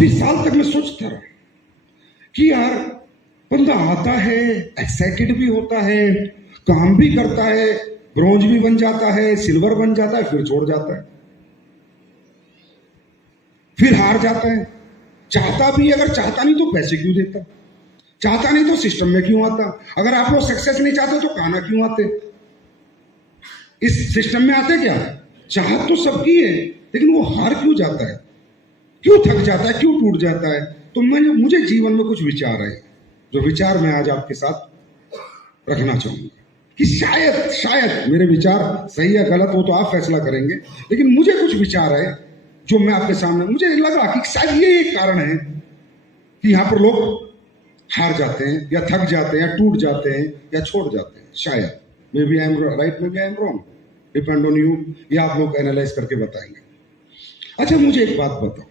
काफी साल तक मैं सोचता रहा कि यार बंदा आता है, एक्साइटेड भी होता है, काम भी करता है, ब्रॉन्ज भी बन जाता है, सिल्वर बन जाता है, फिर छोड़ जाता है, फिर हार जाता है। चाहता भी, अगर चाहता नहीं तो पैसे क्यों देता, चाहता नहीं तो सिस्टम में क्यों आता। अगर आप लोग सक्सेस नहीं चाहते तो काना क्यों आते, इस सिस्टम में आते क्या? चाहत तो सबकी है, लेकिन वो हार क्यों जाता है, क्यों थक जाता है, क्यों टूट जाता है? तो मुझे जीवन में कुछ विचार आए, जो विचार मैं आज आपके साथ रखना चाहूंगा कि शायद मेरे विचार सही है गलत हो तो आप फैसला करेंगे, लेकिन मुझे कुछ विचार आए जो मैं आपके सामने, मुझे लगा कि शायद ये एक कारण है कि यहाँ पर लोग हार जाते हैं या थक जाते हैं या टूट जाते हैं या छोड़ जाते हैं। शायद maybe I am right, maybe I am wrong, depend on you, ये आप लोग एनालाइज करके बताएंगे। अच्छा मुझे एक बात बताओ,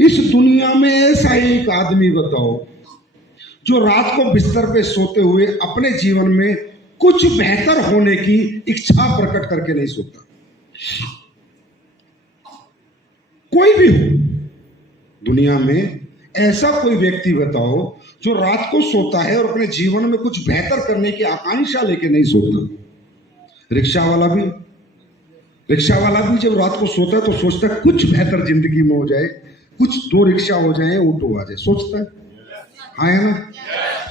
इस दुनिया में ऐसा एक आदमी बताओ जो रात को बिस्तर पे सोते हुए अपने जीवन में कुछ बेहतर होने की इच्छा प्रकट करके नहीं सोता। कोई भी हो दुनिया में, ऐसा कोई व्यक्ति बताओ जो रात को सोता है और अपने जीवन में कुछ बेहतर करने की आकांक्षा लेके नहीं सोता। रिक्शा वाला भी जब रात को सोता है तो सोचता है कुछ बेहतर जिंदगी में हो जाए, कुछ 2 रिक्शा हो जाए, ऑटो आ जाए, सोचता है, हाँ है ना?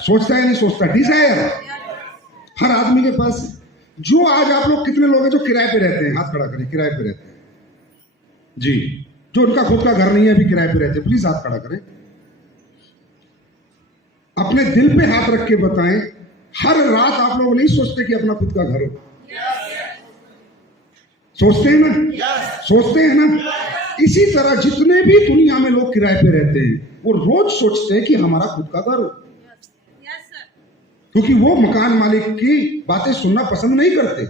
सोचता है नहीं सोचता? डिजायर हर आदमी के पास। जो आज आप लोग कितने लोग हैं जो किराए पे रहते हैं, हाथ खड़ा करें, किराए पे रहते हैं जी, जो उनका खुद का घर नहीं है अभी किराए पे रहते हैं, प्लीज हाथ खड़ा करें। अपने दिल पे हाथ रख के बताएं, हर रात आप लोग नहीं सोचते कि अपना खुद का घर हो? सोचते हैं ना? सोचते हैं ना? इसी तरह जितने भी दुनिया में लोग किराए पे रहते हैं वो रोज सोचते हैं कि हमारा खुद का घर हो, क्योंकि वो मकान मालिक की बातें सुनना पसंद नहीं करते।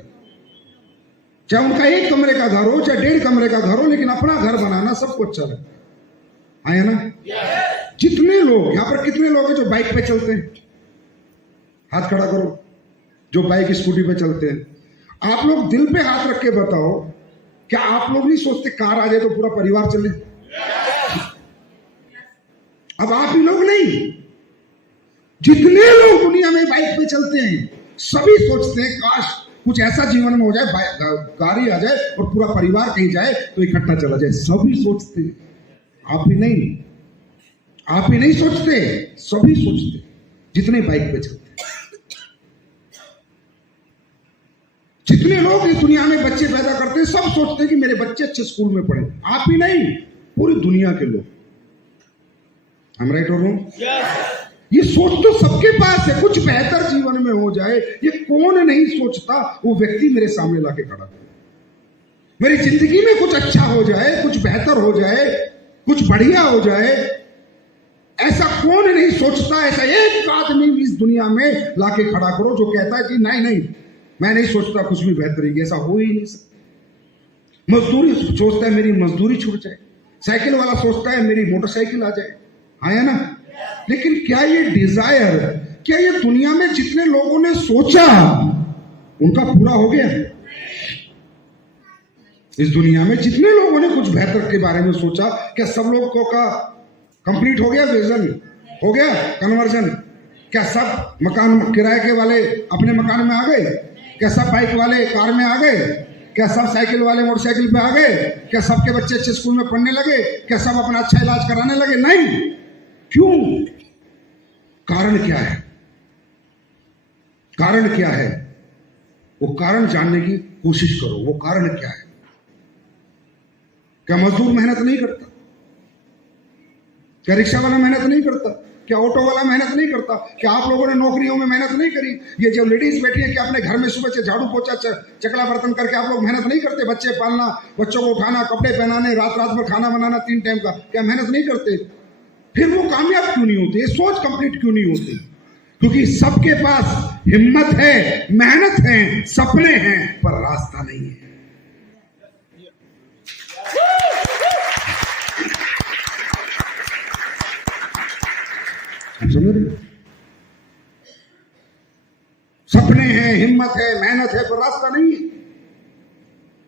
चाहे उनका 1 कमरे का घर हो, चाहे 1.5 कमरे का घर हो, लेकिन अपना घर बनाना सबको अच्छा लगता है ना? जितने लोग यहाँ पर, कितने लोग हैं जो बाइक पे चलते हैं? हाथ खड़ा करो, जो बाइक स्कूटी पे चलते हैं। आप लोग दिल पे हाथ रख के बताओ, क्या आप लोग नहीं सोचते कार आ जाए तो पूरा परिवार चले? अब आप ही लोग नहीं, जितने लोग दुनिया में बाइक पे चलते हैं सभी सोचते हैं काश कुछ ऐसा जीवन में हो जाए, गाड़ी आ जाए और पूरा परिवार कहीं जाए तो इकट्ठा चला जाए। सभी सोचते हैं, आप ही नहीं सोचते, सभी सोचते जितने बाइक पे चलते। जितने लोग इस दुनिया में बच्चे पैदा करते हैं सब सोचते हैं कि मेरे बच्चे अच्छे स्कूल में पढ़े। आप ही नहीं, पूरी दुनिया के लोग। हम राइट और रॉन्ग? ये सोच तो सबके पास है, कुछ बेहतर जीवन में हो जाए। ये कौन नहीं सोचता? वो व्यक्ति मेरे सामने लाके खड़ा करे, मेरी जिंदगी में कुछ अच्छा हो जाए, कुछ बेहतर हो जाए, कुछ बढ़िया हो जाए। ऐसा कौन नहीं सोचता? ऐसा एक आदमी इस दुनिया में लाके खड़ा करो जो कहता है कि नहीं मैं नहीं सोचता कुछ भी बेहतरी, ऐसा हो ही नहीं सकता। मजदूरी सोचता है मेरी मजदूरी छूट जाए, साइकिल वाला सोचता है मेरी मोटरसाइकिल आ जाए, है ना? लेकिन क्या ये डिजायर, क्या ये दुनिया में जितने लोगों ने सोचा उनका पूरा हो गया? इस दुनिया में जितने लोगों ने कुछ बेहतर के बारे में सोचा, क्या सब लोगों का कंप्लीट हो गया? विजन हो गया? कन्वर्जन? क्या सब मकान किराए के वाले अपने मकान में आ गए? क्या सब बाइक वाले कार में आ गए? क्या सब साइकिल वाले मोटरसाइकिल पे आ गए? क्या सबके बच्चे अच्छे स्कूल में पढ़ने लगे? क्या सब अपना अच्छा इलाज कराने लगे? नहीं। क्यों? कारण क्या है? कारण क्या है? वो कारण जानने की कोशिश करो। वो कारण क्या है? क्या मजदूर मेहनत नहीं करता? क्या रिक्शा वाला मेहनत नहीं करता? क्या ऑटो वाला मेहनत नहीं करता? क्या आप लोगों ने नौकरियों में मेहनत नहीं करी? ये जो लेडीज बैठी है, क्या अपने घर में सुबह से झाड़ू पोछा चकला बर्तन करके आप लोग मेहनत नहीं करते? बच्चे पालना, बच्चों को उठाना, कपड़े पहनाने, रात भर खाना बनाना 3 टाइम का, क्या मेहनत नहीं करते? फिर वो कामयाब क्यों नहीं होते? सोच कंप्लीट क्यों नहीं होती? क्योंकि सबके पास हिम्मत है, मेहनत है, सपने हैं, पर रास्ता नहीं है। सपने हैं, हिम्मत है, मेहनत है, पर रास्ता नहीं है।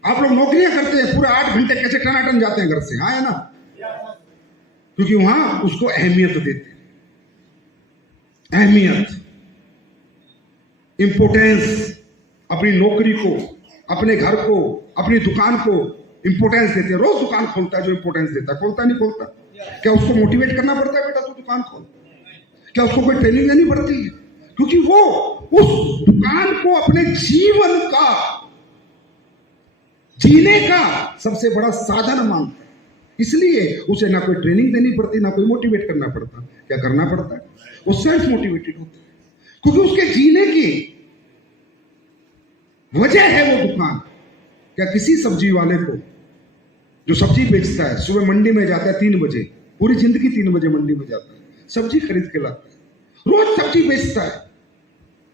आप लोग नौकरियां करते हैं, पूरे 8 घंटे कैसे टनाटन जाते हैं घर से, हाँ है ना? क्योंकि वहां उसको अहमियत देते, अहमियत, इंपोर्टेंस, अपनी नौकरी को, अपने घर को, अपनी दुकान को इंपोर्टेंस देते हैं। रोज दुकान खोलता है जो इंपोर्टेंस देता है, खोलता नहीं खोलता? क्या उसको मोटिवेट करना पड़ता है, बेटा तू दुकान खोल? क्या उसको कोई ट्रेनिंग देनी पड़ती है? क्योंकि वो उस दुकान को अपने जीवन का, जीने का सबसे बड़ा साधन मानता है, इसलिए उसे ना कोई ट्रेनिंग देनी पड़ती, ना कोई मोटिवेट करना पड़ता। क्या करना पड़ता है? वो सेल्फ मोटिवेटेड होता है, क्योंकि उसके जीने की वजह है वो दुकान। क्या किसी सब्जी वाले को जो सब्जी बेचता है, सुबह मंडी में जाता है 3 बजे, पूरी जिंदगी 3 बजे मंडी में जाता है, सब्जी खरीद के लाता है, रोज सब्जी बेचता है,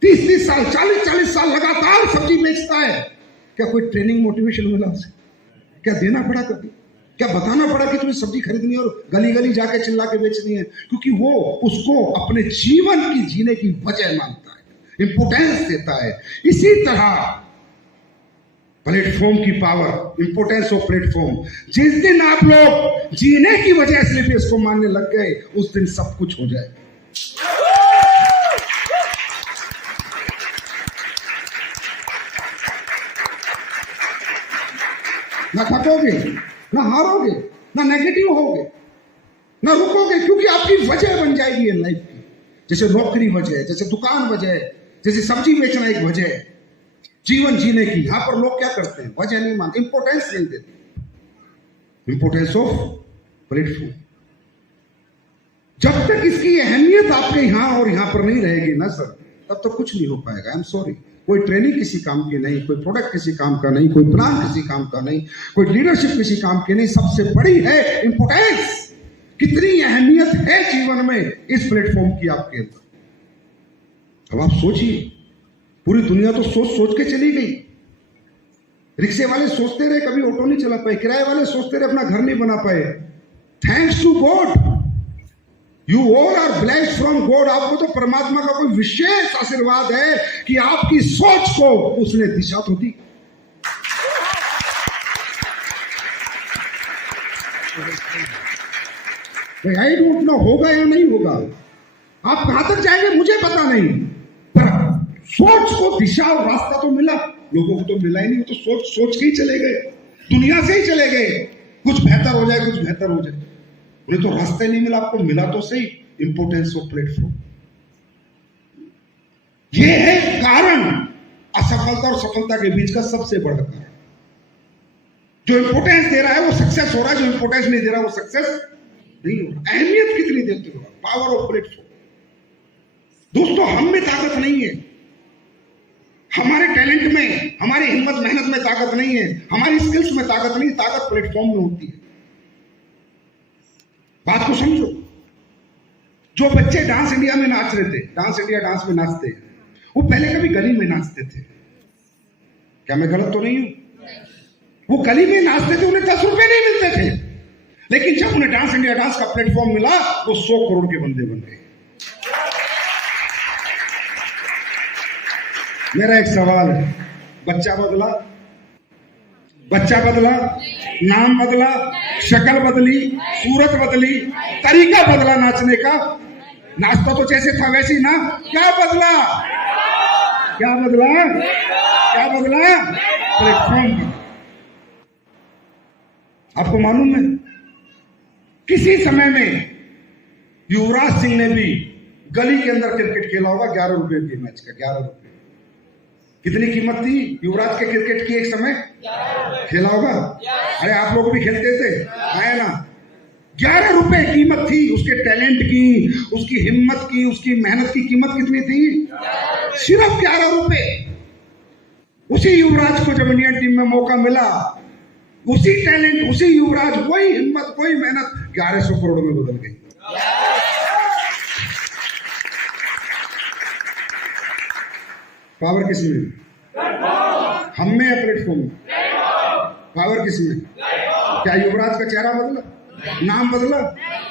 30-30 साल, 40-40 साल लगातार सब्जी बेचता है, क्या कोई ट्रेनिंग मोटिवेशन मिला उसे? क्या देना पड़ा कभी? क्या बताना पड़ा कि तुम्हें सब्जी खरीदनी है और गली गली जाके चिल्ला के बेचनी है? क्योंकि वो उसको अपने जीवन की जीने की वजह मानता है, इंपोर्टेंस देता है। इसी तरह प्लेटफॉर्म की पावर, इंपोर्टेंस ऑफ प्लेटफॉर्म, जिस दिन आप लोग जीने की वजह से भी इसको मानने लग गए, उस दिन सब कुछ हो जाए। ना थकोगे, ना हारोगे, ना नेगेटिव होगे, ना रुकोगे, क्योंकि आपकी वजह बन जाएगी ये लाइफ की। जैसे नौकरी वजह है, जैसे दुकान वजह है, जैसे सब्जी बेचना एक वजह है जीवन जीने की। यहां पर लोग क्या करते हैं? वजह नहीं मानते, इंपोर्टेंस नहीं देते। Importance of platform. जब तक इसकी अहमियत आपके यहां और यहां पर नहीं रहेगी ना सर, तब तक कुछ नहीं हो पाएगा। आई एम सॉरी, कोई ट्रेनिंग किसी काम की नहीं, कोई प्रोडक्ट किसी काम का नहीं, कोई प्लान किसी काम का नहीं, कोई लीडरशिप किसी काम की नहीं। सबसे बड़ी है इंपोर्टेंस। कितनी अहमियत है जीवन में इस प्लेटफॉर्म की आपके अंदर। अब आप सोचिए, पूरी दुनिया तो सोच सोच के चली गई। रिक्शे वाले सोचते रहे कभी ऑटो नहीं चला पाए, किराए वाले सोचते रहे अपना घर नहीं बना पाए। Thanks to God, you all are blessed from God. आपको तो परमात्मा का कोई विशेष आशीर्वाद है कि आपकी सोच को उसने दिशा तो दी। आई डोंट नो होगा या नहीं होगा, आप कहां तक जाएंगे मुझे पता नहीं, पर सोच को दिशा और रास्ता तो मिला। लोगों को तो मिला ही नहीं, तो सोच सोच के ही चले गए, दुनिया से ही चले गए। कुछ बेहतर हो जाए, कुछ बेहतर हो जाए, उन्हें तो रास्ता ही नहीं मिला। आपको मिला तो सही, इंपोर्टेंस ऑफ प्लेटफॉर्म। यह है कारण असफलता और सफलता के बीच का सबसे बड़ा कारण। जो इंपोर्टेंस दे रहा है वो सक्सेस हो रहा है, जो इंपोर्टेंस नहीं दे रहा वो सक्सेस नहीं हो रहा। अहमियत कितनी देते हो? Power of platform. दोस्तों, हम में ताकत नहीं है, हमारे टैलेंट में, हमारी हिम्मत मेहनत में ताकत नहीं है, हमारी स्किल्स में ताकत नहीं, ताकत प्लेटफॉर्म में होती है। बात को समझो। जो बच्चे डांस इंडिया में नाच रहे थे, डांस इंडिया डांस में नाचते हैं, वो पहले कभी गली में नाचते थे। क्या मैं गलत तो नहीं हूं? वो गली में नाचते थे, उन्हें 10 रुपए नहीं मिलते थे, लेकिन जब उन्हें डांस इंडिया डांस का प्लेटफॉर्म मिला, वो 100 करोड़ के बंदे बन गए। मेरा एक सवाल है, बच्चा बदला? बच्चा बदला, नाम बदला, शक्ल बदली, सूरत बदली, तरीका बदला नाचने का। नाचता तो जैसे था वैसे ही ना। क्या बदला? क्या बदला? क्या बदला? प्लेटफॉर्म। आपको मालूम है, किसी समय में युवराज सिंह ने भी गली के अंदर क्रिकेट खेला होगा 11 रुपए के मैच का। 11 रुपए कितनी कीमत थी युवराज के क्रिकेट की? एक समय खेला होगा। अरे आप लोग भी खेलते थे, है ना? 11 रुपए कीमत थी उसके टैलेंट की, उसकी हिम्मत की, उसकी मेहनत की कीमत कितनी थी? सिर्फ 11 रुपए। उसी युवराज को जब इंडियन टीम में मौका मिला, उसी टैलेंट, उसी युवराज, वही हिम्मत, वही मेहनत 1100 करोड़ में बदल गई। पावर किसमें? हम में या प्लेटफॉर्म में? पावर किसमें? क्या युवराज का चेहरा बदला, नाम बदला,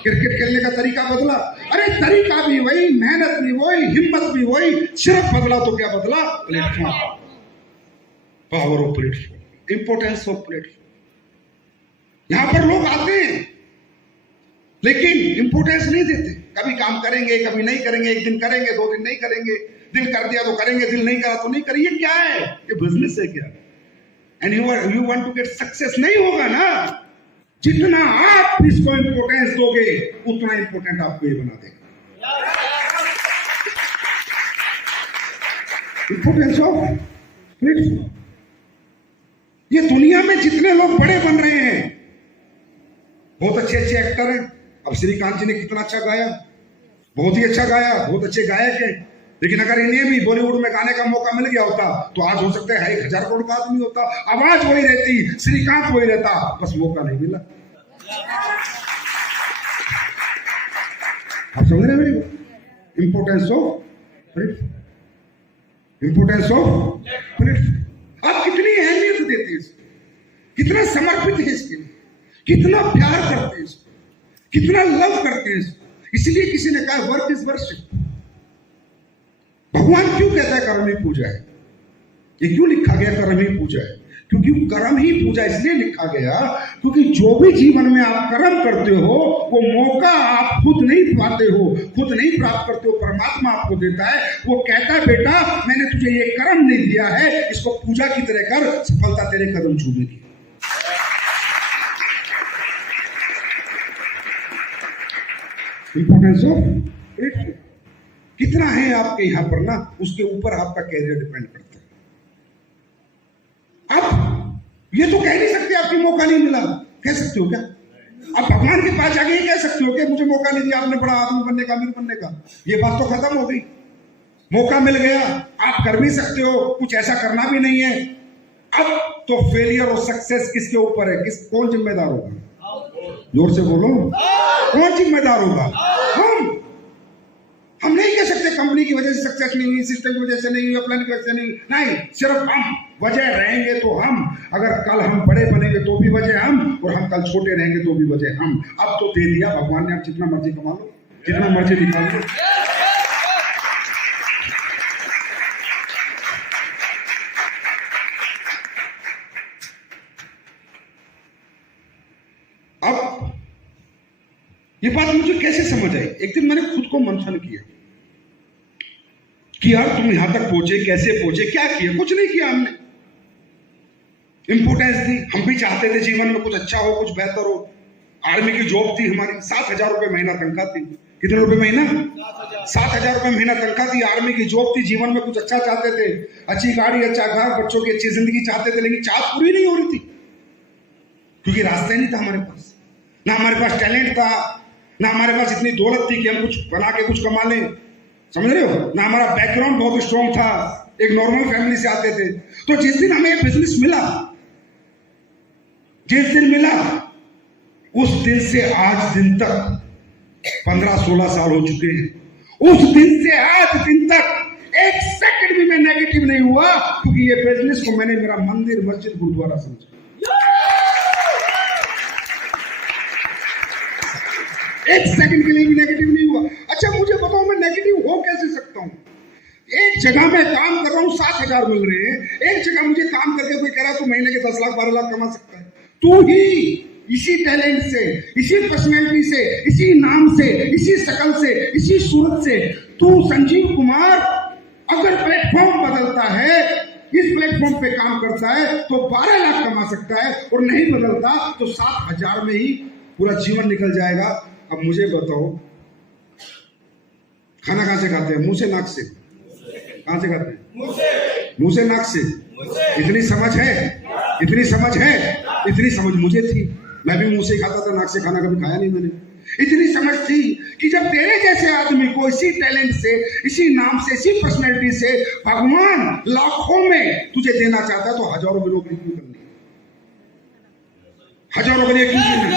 क्रिकेट खेलने का तरीका बदला? अरे तरीका भी वही, मेहनत भी वही, हिम्मत भी वही, सिर्फ बदला तो क्या बदला? Platform. Power of platform, importance of platform. यहां पर लोग आते हैं, लेकिन इंपोर्टेंस नहीं देते। कभी काम करेंगे, कभी नहीं करेंगे, एक दिन करेंगे, 2 दिन नहीं करेंगे, दिल कर दिया तो करेंगे, दिल नहीं करा तो नहीं करेंगे। ये क्या है? ये बिजनेस है क्या? And you want to get success? नहीं होगा ना। जितना आप इसको इंपोर्टेंस दोगे उतना इंपोर्टेंट आपको ये बना देगा। Importance of platform. ये दुनिया में जितने लोग बड़े बन रहे हैं, बहुत अच्छे अच्छे एक्टर हैं। अब श्रीकांत जी ने कितना अच्छा गाया, बहुत ही अच्छा गाया, बहुत अच्छे गायक हैं। लेकिन अगर इन्हें भी बॉलीवुड में गाने का मौका मिल गया होता तो आज हो सकता है 1,000 करोड़ का आदमी होता, आवाज वही रहती, श्रीकांत वही रहता, बस मौका नहीं मिला। आप समझ रहे मेरी बात? Importance of platform, importance of platform. आप कितनी अहमियत देते हैं इसको, कितना समर्पित है इसके लिए, कितना प्यार करते हैं इसको, कितना लव करते हैं इसको। इसलिए किसी ने कहा वर्क इज वर्शिप। भगवान क्यों कहता है कर्म ही पूजा है? ये क्यों लिखा गया कर्म ही पूजा है? क्योंकि कर्म ही पूजा इसलिए लिखा गया क्योंकि जो भी जीवन में आप कर्म करते हो वो मौका आप खुद नहीं पाते हो, खुद नहीं प्राप्त करते हो, परमात्मा आपको देता है। वो कहता है बेटा मैंने तुझे ये कर्म नहीं दिया है, इसको पूजा की तरह कर, सफलता तेरे कदम छूएगी। इंपोर्टेंस ऑफ इट कितना है आपके यहां पर ना, उसके ऊपर आपका कैरियर डिपेंड करता है। अब ये तो कह नहीं सकते आपको मौका नहीं मिला, कह सकते हो क्या? अब भगवान के पास जाके ये कह सकते हो कि मुझे मौका नहीं दिया आपने बड़ा आदमी बनने का, अमीर बनने का। ये बात तो खत्म हो गई। मौका मिल गया, आप कर भी सकते हो, कुछ ऐसा करना भी नहीं है। अब तो फेलियर और सक्सेस किसके ऊपर है? कौन जिम्मेदार होगा? जोर से बोलो, कौन जिम्मेदार होगा? हम नहीं कह सकते कंपनी की वजह से सक्सेस नहीं हुई, सिस्टम की वजह से नहीं हुई, प्लान की वजह से नहीं, सिर्फ हम वजह रहेंगे तो हम। अगर कल हम बड़े बनेंगे तो भी वजह हम, और हम कल छोटे रहेंगे तो भी वजह हम। अब तो दे दिया भगवान ने, आप जितना मर्जी कमा लो, जितना मर्जी निकाल लो। अब ये बात मुझे कैसे समझ आई? एक दिन मैंने खुद को मंथन किया कि यार तुम यहां तक पहुंचे, कैसे पहुंचे, क्या किया? कुछ नहीं किया हमने। इंपोर्टेंस दी, हम भी चाहते थे जीवन में कुछ अच्छा हो, कुछ बेहतर हो। आर्मी की जॉब थी हमारी, 7,000 रुपए महीना तनख्वाह थी। कितने रुपए महीना? 7,000 रुपए महीना तनख्वाह थी। आर्मी की जॉब थी, जीवन में कुछ अच्छा चाहते थे, अच्छी गाड़ी, अच्छा घर, बच्चों की अच्छी जिंदगी चाहते थे। लेकिन चाहत पूरी नहीं हो रही थी क्योंकि रास्ता नहीं था हमारे पास, ना हमारे पास टैलेंट था, ना हमारे पास इतनी दौलत थी कि हम कुछ बना के कुछ कमा लें, समझ रहे हो? ना हमारा बैकग्राउंड बहुत स्ट्रॉन्ग था, एक नॉर्मल फैमिली से आते थे। तो जिस दिन हमें बिजनेस मिला, जिस दिन मिला, उस दिन से आज दिन तक 15-16 साल हो चुके हैं। उस दिन से आज दिन तक एक सेकंड भी मैं नेगेटिव नहीं हुआ, क्योंकि ये बिजनेस को मैंने मेरा मंदिर, मस्जिद, गुरुद्वारा समझा। एक सेकंड के लिए भी नेगेटिव नहीं हुआ। अच्छा मुझे बताओ मैं नेगेटिव हो कैसे सकता हूं? एक जगह में काम कर रहा हूं, 7,000 मिल रहे हैं। एक जगह मुझे काम करके कोई कह रहा तू महीने के 10 लाख 12 लाख कमा सकता है। तू ही इसी टैलेंट से, इसी पर्सनैलिटी से, इसी नाम से, इसी शकल से, इसी सूरत से, तू संजीव कुमार अगर प्लेटफॉर्म बदलता है, इस प्लेटफॉर्म पे काम करता है तो 12 लाख कमा सकता है, और नहीं बदलता तो 7,000 में ही पूरा जीवन निकल जाएगा। अब मुझे बताओ खाना कहां से खाते हैं? मुंह से, नाक से? कहां से खाते हैं? मुंह से, नाक से। इतनी समझ है, इतनी समझ है, इतनी समझ मुझे थी। मैं भी मुंह से खाता था, नाक से खाना कभी खाया नहीं मैंने। इतनी समझ थी कि जब तेरे जैसे आदमी को इसी टैलेंट से, इसी नाम से, इसी पर्सनैलिटी से भगवान लाखों में तुझे देना चाहता है तो हजारों में नौकरी क्यों करनी? हजारों के लिए क्यों करनी?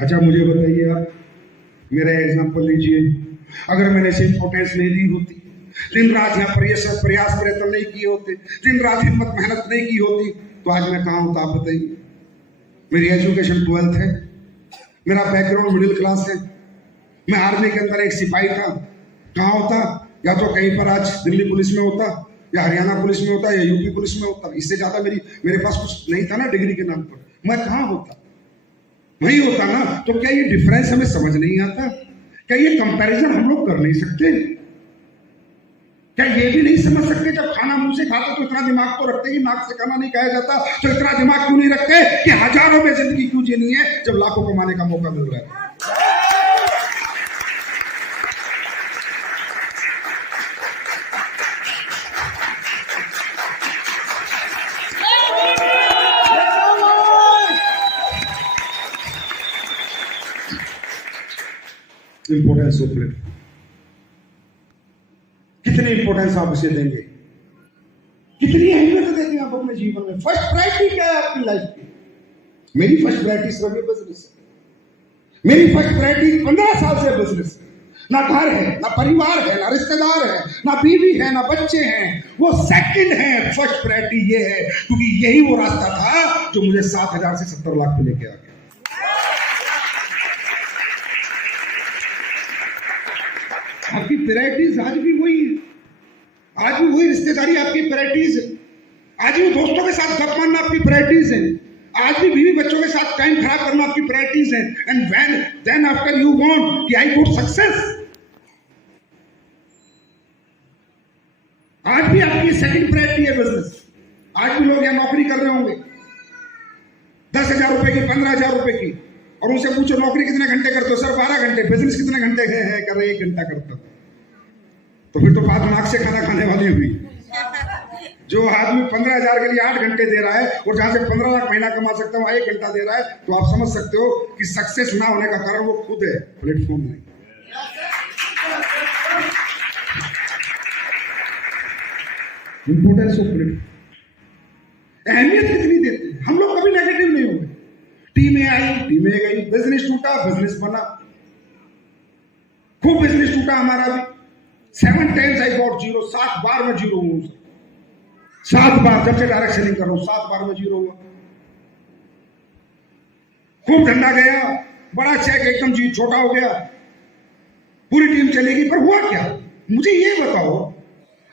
अच्छा मुझे बताइए, आप मेरा एग्जाम्पल लीजिए। अगर मैंने इसे इंपोर्टेंस नहीं दी होती, दिन रात यहाँ प्रयास प्रयत्न नहीं किए होते, दिन रात हिम्मत मेहनत नहीं की होती, तो आज मैं कहाँ होता? आप बताइए। मेरी एजुकेशन 12th है, मेरा बैकग्राउंड मिडिल क्लास है, मैं आर्मी के अंदर एक सिपाही था, कहाँ होता? या तो कहीं पर आज दिल्ली पुलिस में होता, या हरियाणा पुलिस में होता, या यूपी पुलिस में होता। इससे ज्यादा मेरे पास कुछ नहीं था ना डिग्री के नाम पर, मैं कहां होता, वही होता ना। तो क्या ये डिफरेंस हमें समझ नहीं आता? क्या ये कंपैरिजन हम लोग कर नहीं सकते? क्या ये भी नहीं समझ सकते जब खाना मुंह से खाते तो इतना दिमाग तो रखते कि नाक से खाना नहीं खाया जाता, तो इतना दिमाग क्यों नहीं रखते कि हजारों में जिंदगी क्यों जीनी है जब लाखों कमाने का मौका मिल रहा है? इंपोर्टेंस ऑफ प्लेटफॉर्म, कितनी इंपोर्टेंस आप इसे देंगे, कितनी अहमियत देते हैं आप अपने जीवन में? फर्स्ट प्रायोरिटी क्या है आपकी लाइफ की? मेरी फर्स्ट प्रायोरिटी सर्वे बिजनेस है। मेरी फर्स्ट प्रायोरिटी 15 साल से बिजनेस है। ना घर है, ना परिवार है, ना रिश्तेदार है, ना बीवी है, ना बच्चे हैं, वो सेकंड है। फर्स्ट प्रायोरिटी ये है, क्योंकि यही वो रास्ता था जो मुझे 7,000 से 70 लाख पे लेके आ गया। आपकी प्रायोरिटीज आज भी वही है, आज भी वही रिश्तेदारी आपकी प्रायोरिटीज है, आज भी दोस्तों के साथ गप मारना आपकी प्रायोरिटीज है, आज भी बीवी बच्चों के साथ टाइम खराब करना आपकी प्रायोरिटीज है। And when then after you want कि आई गुड सक्सेस, आज भी आपकी सेकंड प्रायोरिटी है बिजनेस। आज भी लोग यहाँ नौकरी कर रहे होंगे 10,000 रुपए की, 15,000 रुपए की, और उनसे पूछो नौकरी कितने घंटे करते हो? सर 12 घंटे। बिजनेस कितने घंटे है? कर रहे 1 घंटा करता। तो फिर तो बात नाक से खाना खाने वाली हुई। जो आदमी 15,000 के लिए 8 घंटे दे रहा है और जहां से 15 लाख महीना कमा सकता है 1 घंटा दे रहा है, तो आप समझ सकते हो कि सक्सेस ना होने का कारण वो खुद है, प्लेटफॉर्म नहीं। इंपोर्टेंस ऑफ प्लेटफॉर्म, अहमियत कितनी देते हैं हम लोग? कभी नेगेटिव नहीं हुए। टीमें आई, टीमें गई, बिजनेस टूटा, बिजनेस बना, खूब बिजनेस टूटा हमारा भी। 7 times I got zero, 7 बार में जीरो हूं, 7 बार जब से डायरेक्ट सेलिंग कर रहा हूं 7 बार में जीरो हुआ। खूब धंधा गया, बड़ा चेक एकदम जी छोटा हो गया, पूरी टीम चलेगी, पर हुआ क्या? मुझे ये बताओ,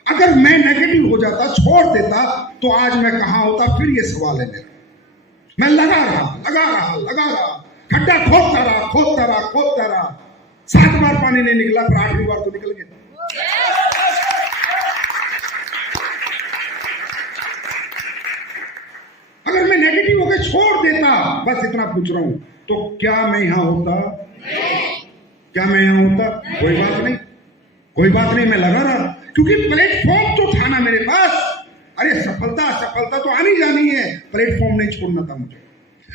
अगर मैं नेगेटिव हो जाता, छोड़ देता, तो आज मैं कहां होता? फिर ये सवाल है मेरा। मैं लगा रहा, खड्डा खोदता रहा, 7 बार पानी नहीं निकला, पर 8वीं बार तो निकल गया। अगर मैं नेगेटिव होकर छोड़ देता, बस इतना पूछ रहा हूं, तो क्या मैं यहां होता? क्या मैं यहां होता? कोई बात नहीं, मैं लगा रहा, क्योंकि प्लेटफॉर्म तो था ना मेरे पास। अरे सफलता तो आनी जानी है, प्लेटफॉर्म नहीं छोड़ना था मुझे।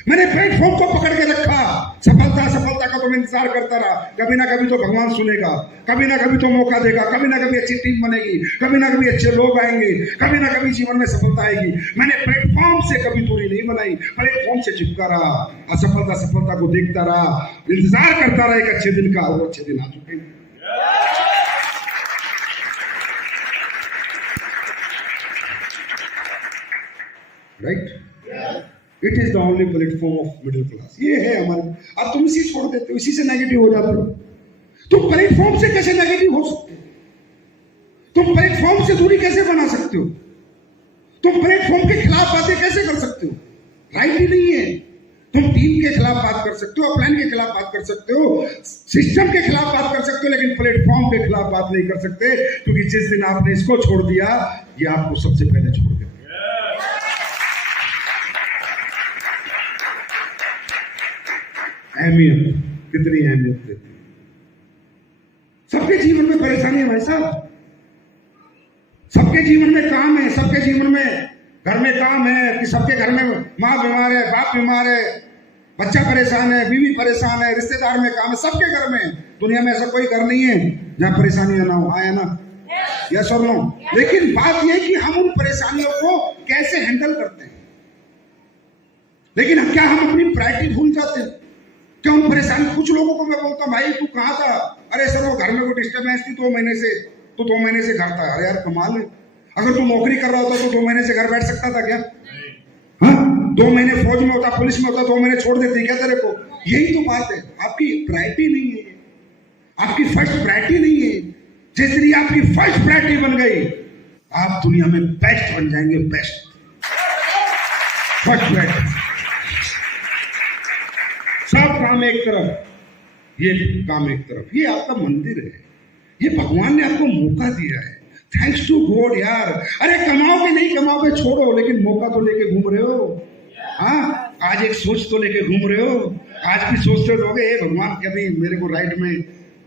मैंने प्लेटफॉर्म को पकड़ के रखा। सफलता का तो मैं इंतजार करता रहा, कभी ना कभी तो भगवान सुनेगा, कभी ना कभी तो मौका देगा, कभी ना कभी अच्छी टीम बनेगी, कभी ना कभी अच्छे लोग आएंगे, कभी ना कभी जीवन में सफलता आएगी। मैंने प्लेटफॉर्म से कभी दूरी नहीं बनाई, प्लेटफॉर्म से चिपका रहा, असफलता को देखता रहा, इंतजार करता रहा एक अच्छे दिन का, और अच्छे दिन आ चुके हैं। Right, it is the only platform of middle class. ये है हमारे। अब तुम इसी छोड़ देते हो, इसी से नेगेटिव हो जाते हो। तुम प्लेटफॉर्म से कैसे नेगेटिव हो सकते हो? तुम प्लेटफॉर्म से दूरी कैसे बना सकते हो? तुम प्लेटफॉर्म के खिलाफ बातें कैसे कर सकते हो? राइट ही नहीं है। तुम टीम के खिलाफ बात कर सकते हो, प्लान के खिलाफ बात कर सकते हो, सिस्टम के खिलाफ बात कर सकते हो, लेकिन प्लेटफॉर्म के खिलाफ बात नहीं कर सकते, क्योंकि जिस दिन आपने इसको छोड़ दिया, ये आपको सबसे पहले छोड़ दिया। अहमियत, कितनी अहमियत देती है। सबके जीवन में परेशानी है भाई साहब, सबके जीवन में काम है, सबके जीवन में घर में काम है, कि सबके घर में माँ बीमार है, बाप बीमार है, बच्चा परेशान है, बीवी परेशान है, रिश्तेदार में काम है, सबके घर में। दुनिया में ऐसा कोई घर नहीं है जहां परेशानियां ना हो। आया ना? यस और नो? लेकिन बात यह कि हम उन परेशानियों को कैसे हैंडल करते हैं। लेकिन क्या हम अपनी प्रायोरिटी भूल जाते हैं? क्या उन परेशानी, कुछ लोगों को मैं बोलता हूं, भाई तू कहां था? अरे सर वो घर में कोई डिस्टर्बेंस थी, 2 महीने से, तो 2 महीने से घर था। अरे यार कमाल है, अगर तू नौकरी कर रहा होता तो 2 महीने से घर बैठ सकता था क्या? हाँ, 2 महीने फौज में होता, पुलिस में होता, 2 महीने छोड़ देते क्या तेरे को? यही तो बात है, आपकी प्रायोरिटी नहीं है, आपकी फर्स्ट प्रायोरिटी नहीं है। जिस दिन आपकी फर्स्ट प्रायोरिटी बन गई, आप दुनिया में बेस्ट बन जाएंगे, बेस्ट, फर्स्ट बेस्ट। सब काम एक तरफ, ये काम एक तरफ। ये आपका मंदिर है, ये भगवान ने आपको मौका दिया है। थैंक्स टू गॉड यार। अरे कमाओगे नहीं कमाओगे छोड़ो, लेकिन मौका तो लेके घूम रहे हो। हाँ, आज एक सोच तो लेके घूम रहे हो। आज भी सोचते रहोगे, भगवान कभी मेरे को राइट में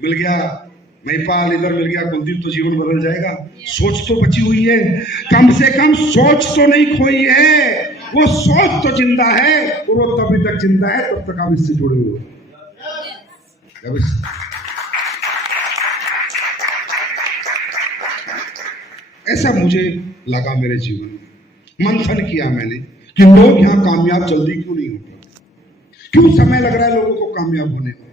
मिल गया, महिपाल इधर मिल गया, कुलदीप, तो जीवन बदल जाएगा। सोच तो बची हुई है, कम से कम सोच तो नहीं खोई है। वो सोच तो जिंदा है, और वो तभी तक जिंदा है तब तक आप इससे जुड़े हुए। ऐसा मुझे लगा मेरे जीवन में, मंथन किया मैंने कि लोग यहाँ कामयाब जल्दी क्यों नहीं होते, क्यों समय लग रहा है लोगों को कामयाब होने में,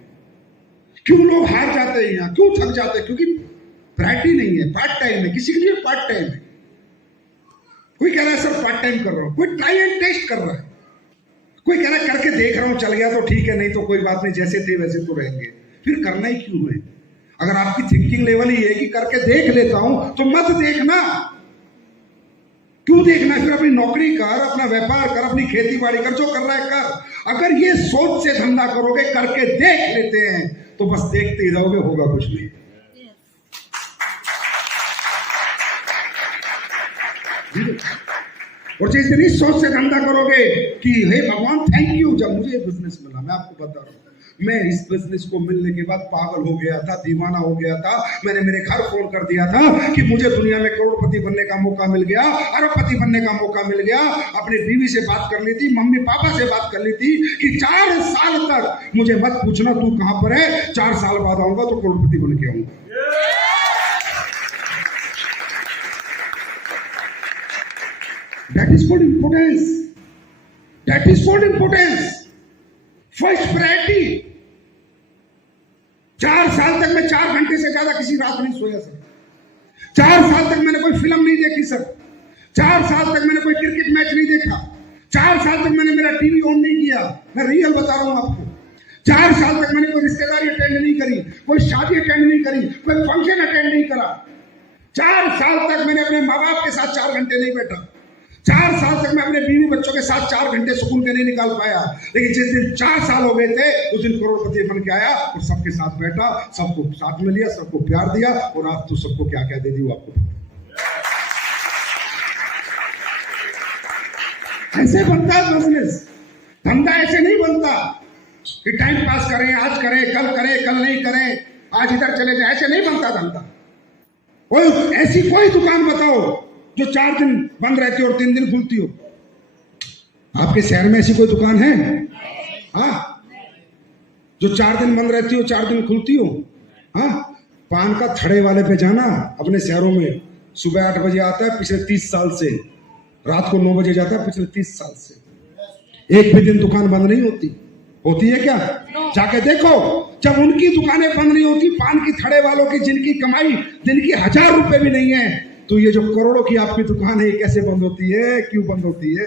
क्यों लोग हार जाते हैं यहाँ, क्यों थक जाते हैं? क्योंकि वैरायटी नहीं है, पार्ट टाइम है, किसी के लिए पार्ट टाइम है। कोई कह रहा है सर पार्ट टाइम कर रहा हूं, कोई ट्राई एंड टेस्ट कर रहा है, कोई कह रहा है करके देख रहा हूं, चल गया तो ठीक है, नहीं तो कोई बात नहीं, जैसे थे वैसे तो रहेंगे। फिर करना ही क्यों है? अगर आपकी थिंकिंग लेवल ही है कि करके देख लेता हूं, तो मत देखना। क्यों देखना? फिर अपनी नौकरी कर, अपना व्यापार कर, अपनी खेती बाड़ी कर, जो कर रहा है कर। अगर ये सोच से धंधा करोगे, करके देख लेते हैं, तो बस देखते ही रहोगे, होगा कुछ नहीं। और जिस दिन इस सोच से धंधा करोगे कि हे भगवान थैंक यू, जब मुझे बिजनेस मिला, मैं आपको बता रहा हूं, मैं इस बिजनेस को मिलने के बाद पागल हो गया था, दीवाना हो गया था। मैंने मेरे घर फोन कर दिया था कि मुझे दुनिया में करोड़पति बनने का मौका मिल गया, अरबपति बनने का मौका मिल गया। अपनी बीवी से बात कर ली थी, मम्मी पापा से बात कर ली थी कि 4 साल तक मुझे मत पूछना तू कहां पर है, 4 साल बाद आऊंगा तो करोड़पति बन के आऊंगा। That is called importance. That is called importance. First priority. 4 साल तक मैं 4 घंटे से ज्यादा किसी रात नहीं सोया सर। 4 साल तक मैंने कोई फिल्म नहीं देखी सर। 4 साल तक मैंने कोई क्रिकेट मैच नहीं देखा। 4 साल तक मैंने मेरा टीवी ऑन नहीं किया। मैं रियल बता रहा हूं आपको। 4 साल तक मैंने कोई रिश्तेदारी अटेंड नहीं करी, कोई शादी अटेंड नहीं करी, कोई फंक्शन अटेंड नहीं करा। 4 साल तक मैंने अपने माँ बाप के साथ 4 घंटे नहीं बैठा। 4 साल तक मैं अपने बीवी बच्चों के साथ 4 घंटे सुकून के नहीं निकाल पाया। लेकिन जिस दिन 4 साल हो गए थे, उस दिन करोड़पति बन के आया और सबके साथ बैठा, सबको साथ में लिया, सबको प्यार दिया, और आज तो सबको क्या क्या दे दी वो आपको। ऐसे बनता है बिजनेस, धंधा ऐसे नहीं बनता कि टाइम पास करें, आज करें, कल नहीं करें, आज इधर चले जाए, ऐसे नहीं बनता धंधा। कोई ऐसी कोई दुकान बताओ जो 4 दिन बंद रहती हो और 3 दिन खुलती हो? आपके शहर में ऐसी कोई दुकान है? हाँ, जो 4 दिन बंद रहती हो, 4 दिन खुलती हो? हाँ, पान का थड़े वाले पे जाना अपने शहरों में, सुबह 8 बजे आता है पिछले 30 साल से, रात को 9 बजे जाता है पिछले 30 साल से। एक भी दिन दुकान बंद नहीं होती। होती है क्या? जाके देखो, जब उनकी दुकानें बंद नहीं होती, पान की थड़े वालों की जिनकी कमाई दिन की 1000 रुपए भी नहीं है, तो ये जो करोड़ों की आपकी दुकान है, ये कैसे बंद होती है? क्यों बंद होती है?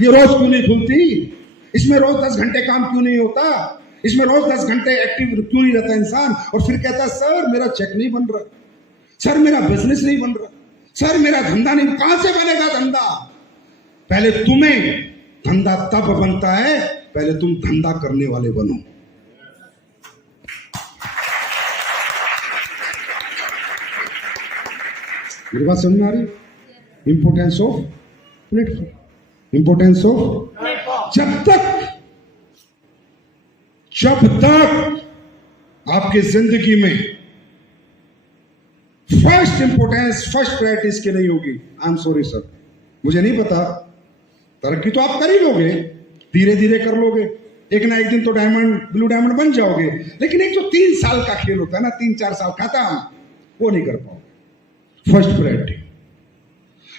ये रोज क्यों नहीं खुलती? इसमें रोज 10 घंटे काम क्यों नहीं होता? इसमें रोज 10 घंटे एक्टिव क्यों नहीं रहता इंसान? और फिर कहता है सर मेरा चेक नहीं बन रहा, सर मेरा बिजनेस नहीं बन रहा, सर मेरा धंधा नहीं। कहां से बनेगा धंधा? पहले तुम्हें धंधा तब बनता है, पहले तुम धंधा करने वाले बनो। मेरी बात समझ में आ रही? Importance of platform, importance of, जब तक आपकी जिंदगी में फर्स्ट इंपोर्टेंस, फर्स्ट प्रायोरिटी इसकी नहीं होगी, आई एम सॉरी सर, मुझे नहीं पता, तरक्की तो आप कर ही लोगे, धीरे धीरे कर लोगे, एक ना एक दिन तो डायमंड, ब्लू डायमंड बन जाओगे। लेकिन एक जो 3 साल का खेल होता है ना, 3-4 साल खत्म, वो नहीं कर पाओगे। First priority.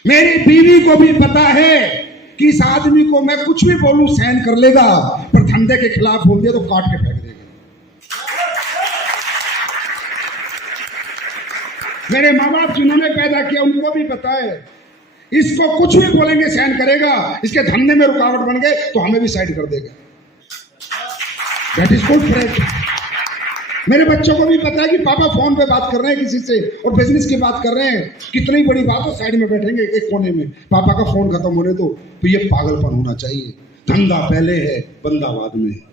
मेरी बीवी को भी पता है कि इस आदमी को मैं कुछ भी बोलूं सहन कर लेगा, पर धंधे के खिलाफ बोल दिया तो काट के फेंक देगा। मेरे माँ बाप जिन्होंने पैदा किया उनको भी पता है, इसको कुछ भी बोलेंगे सहन करेगा, इसके धंधे में रुकावट बन गए तो हमें भी साइड कर देगा। That is good priority. मेरे बच्चों को भी पता है कि पापा फोन पे बात कर रहे हैं किसी से और बिजनेस की बात कर रहे हैं, कितनी बड़ी बात हो, साइड में बैठेंगे एक कोने में, पापा का फोन खत्म होने दो। तो ये पागलपन होना चाहिए। धंधा पहले है, बंदा बाद में है।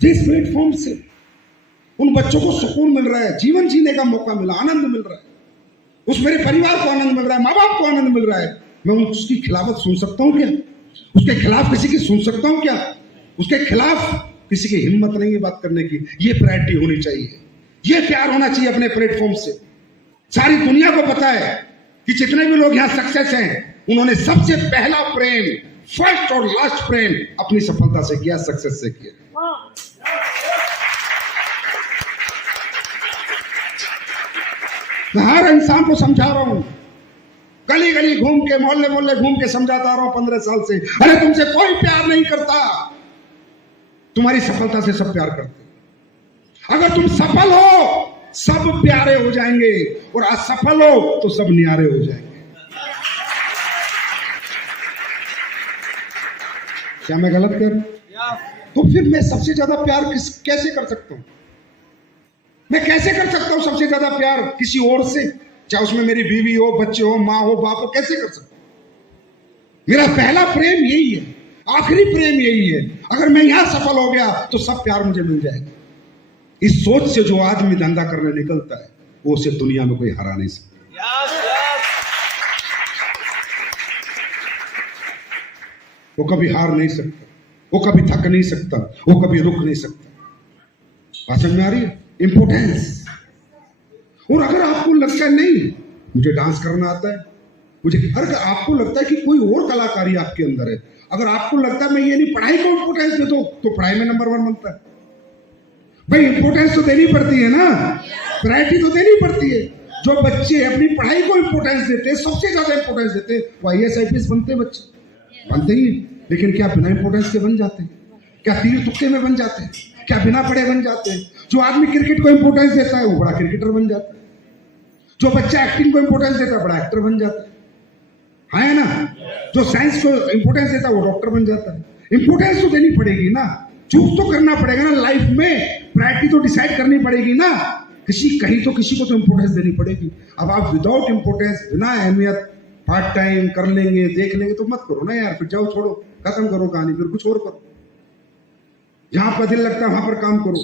जिस प्लेटफॉर्म से उन बच्चों को सुकून मिल रहा है, जीवन जीने का मौका मिला, आनंद मिल रहा है, उस मेरे परिवार को आनंद मिल रहा है, माँ बाप को आनंद मिल रहा है, मैं उसकी खिलाफत सुन सकता हूँ क्या? उसके खिलाफ किसी की सुन सकता हूँ क्या? उसके खिलाफ किसी की हिम्मत नहीं है बात करने की। ये प्रायोरिटी होनी चाहिए, ये प्यार होना चाहिए अपने प्लेटफॉर्म से। सारी दुनिया को पता है कि जितने भी लोग यहाँ सक्सेस हैं, उन्होंने सबसे पहला प्रेम, फर्स्ट और लास्ट प्रेम अपनी सफलता से किया, सक्सेस से किया। मैं हर इंसान को समझा रहा हूं, गली गली घूम के, मोहल्ले मोहल्ले घूम के समझाता रहा हूं 15 साल से। अरे तुमसे कोई प्यार नहीं करता, तुम्हारी सफलता से सब प्यार करते। अगर तुम सफल हो सब प्यारे हो जाएंगे, और असफल हो तो सब न्यारे हो जाएंगे। क्या मैं गलत कर? तो फिर मैं सबसे ज्यादा प्यार कैसे कर सकता हूं? मैं कैसे कर सकता हूं सबसे ज्यादा प्यार किसी और से? चाहे उसमें मेरी बीवी हो, बच्चे हो, माँ हो, बाप हो, कैसे कर सकता हूं? मेरा पहला प्रेम यही है, आखिरी प्रेम यही है। अगर मैं यहां सफल हो गया तो सब प्यार मुझे मिल जाएगा। इस सोच से जो आदमी धंधा करने निकलता है, वो उसे दुनिया में कोई हरा नहीं सकता। वो कभी हार नहीं सकता, वो कभी थक नहीं सकता, वो कभी रुक नहीं सकता। समझ में आ रही है? इंपोर्टेंस। और अगर आपको लगता है नहीं मुझे डांस करना आता है, मुझे, अगर आपको लगता है कि कोई और कलाकारी आपके अंदर है, अगर आपको लगता है मैं ये नहीं पढ़ाई को इंपोर्टेंस दे दो, तो पढ़ाई में नंबर 1 बनता है। भाई इंपोर्टेंस तो देनी पड़ती है ना, प्रायोरिटी तो देनी पड़ती है। जो बच्चे अपनी पढ़ाई को इंपोर्टेंस देते हैं, सबसे ज्यादा इंपोर्टेंस देते हैं, वो IAS IPS बनते बच्चे, बनते ही। लेकिन क्या बिना इंपोर्टेंस के बन जाते हैं? क्या तीर तुक्के में बन जाते हैं? क्या बिना पढ़े बन जाते हैं? जो आदमी क्रिकेट को इंपोर्टेंस देता है वो बड़ा क्रिकेटर बन जाता है। जो बच्चा एक्टिंग को इंपोर्टेंस देता है बड़ा एक्टर बन जाता है ना? जो साइंस को इंपोर्टेंस देता है वो डॉक्टर बन जाता है। इंपोर्टेंस तो देनी पड़ेगी ना, चूज तो करना पड़ेगा ना लाइफ में, प्रायोरिटी तो डिसाइड करनी पड़ेगी ना। कहीं तो किसी को तो इंपोर्टेंस देनी पड़ेगी। अब आप विदाउट इंपोर्टेंस, बिना अहमियत, पार्ट टाइम कर लेंगे, देख लेंगे, तो मत करो ना यार। फिर जाओ, छोड़ो, खत्म करो कहानी, फिर कुछ और करो। जहां आपका दिल लगता है वहां पर काम करो,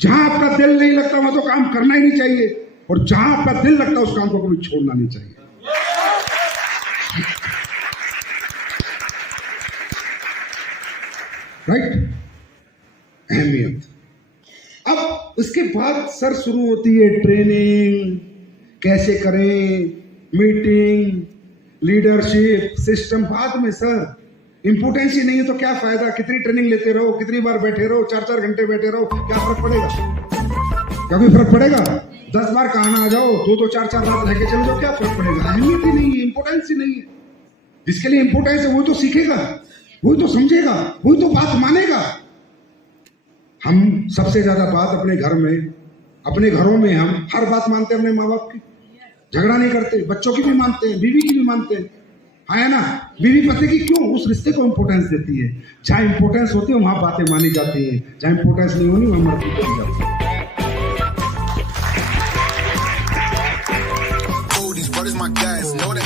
जहां आपका दिल नहीं लगता वहां तो काम करना ही नहीं चाहिए, और जहां आपका दिल लगता है उस काम को कभी छोड़ना नहीं चाहिए। राइट? अहमियत। अब इसके बाद सर शुरू होती है ट्रेनिंग, कैसे करें, मीटिंग, लीडरशिप सिस्टम। बाद में सर इंपोर्टेंस ही नहीं है तो क्या फायदा? कितनी ट्रेनिंग लेते रहो, कितनी बार बैठे रहो, 4-4 घंटे बैठे रहो, क्या फर्क पड़ेगा? क्या कोई फर्क पड़ेगा? 10 बार कहना आ जाओ, 2-2, 4-4 बार रह के चले जाओ, क्या फर्क पड़ेगा? अहमियत ही नहीं है, इंपोर्टेंस ही नहीं है। जिसके लिए इंपोर्टेंस है वो तो सीखेगा, वही तो समझेगा, वही तो बात मानेगा। हम सबसे ज्यादा बात अपने घर में, अपने घरों में हम हर बात मानते हैं अपने माँ बाप की, झगड़ा नहीं करते, बच्चों की भी मानते हैं, बीवी की भी मानते हैं, है ना? बीवी पति की क्यों? उस रिश्ते को इंपोर्टेंस देती है। जहां इंपोर्टेंस होती है वहां बातें मानी जाती है, जहां इंपोर्टेंस नहीं होनी वहां मर्जी करी जाती है। My guys know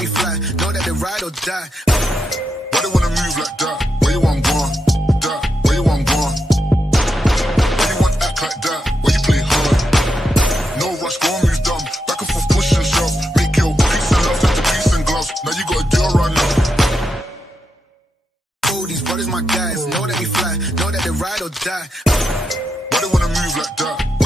that we fly, know that they ride or die. Why they wanna move like that?